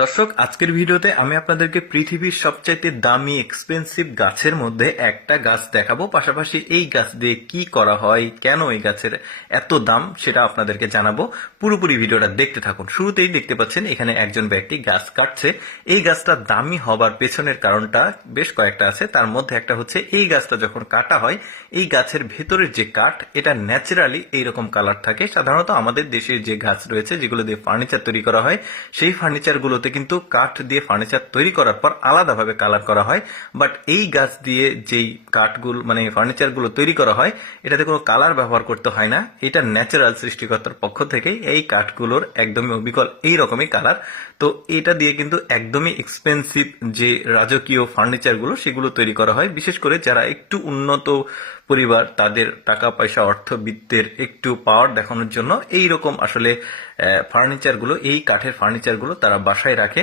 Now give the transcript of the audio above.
দর্শক, আজকের ভিডিওতে আমি আপনাদেরকে পৃথিবীর সবচাইতে দামি এক্সপেন্সিভ গাছের মধ্যে একটা গাছ দেখাবো। পাশাপাশি এই গাছ দিয়ে কি করা হয়, কেন এই গাছের এত দাম সেটা আপনাদেরকে জানাবো। পুরোপুরি ভিডিওটা দেখতে থাকুন। শুরুতেই দেখতে পাচ্ছেন এখানে একজন ব্যক্তি গাছ কাটছে। এই গাছটা দামি হবার পেছনের কারণটা বেশ কয়েকটা আছে। তার মধ্যে একটা হচ্ছে, এই গাছটা যখন কাটা হয় এই গাছের ভেতরের যে কাঠ, এটা ন্যাচারালি এইরকম কালার থাকে। সাধারণত আমাদের দেশের যে গাছ রয়েছে যেগুলো দিয়ে ফার্নিচার তৈরি করা হয়, সেই ফার্নিচার গুলোতে কিন্তু কাঠ দিয়ে ফার্নিচার তৈরি করার পর আলাদাভাবে কালার করা হয়। বাট এই গাছ দিয়ে যেই কাঠগুলো মানে ফার্নিচার গুলো তৈরি করা হয়, এটাতে কোনো কালার ব্যবহার করতে হয় না। এটা ন্যাচারাল সৃষ্টিকর্তার পক্ষ থেকে এই কাঠগুলোর একদমই অবিকল এই রকমই কালার। তো এটা দিয়ে কিন্তু একদমই এক্সপেন্সিভ যে রাজকীয় ফার্নিচার গুলো সেগুলো তৈরি করা হয়। বিশেষ করে যারা একটু উন্নত পরিবার, তাদের টাকা পয়সা অর্থবিত্তের একটু পাওয়ার দেখানোর জন্য এই রকম আসলে ফার্নিচার গুলো, এই কাঠের ফার্নিচার গুলো তারা বাসায় রাখে।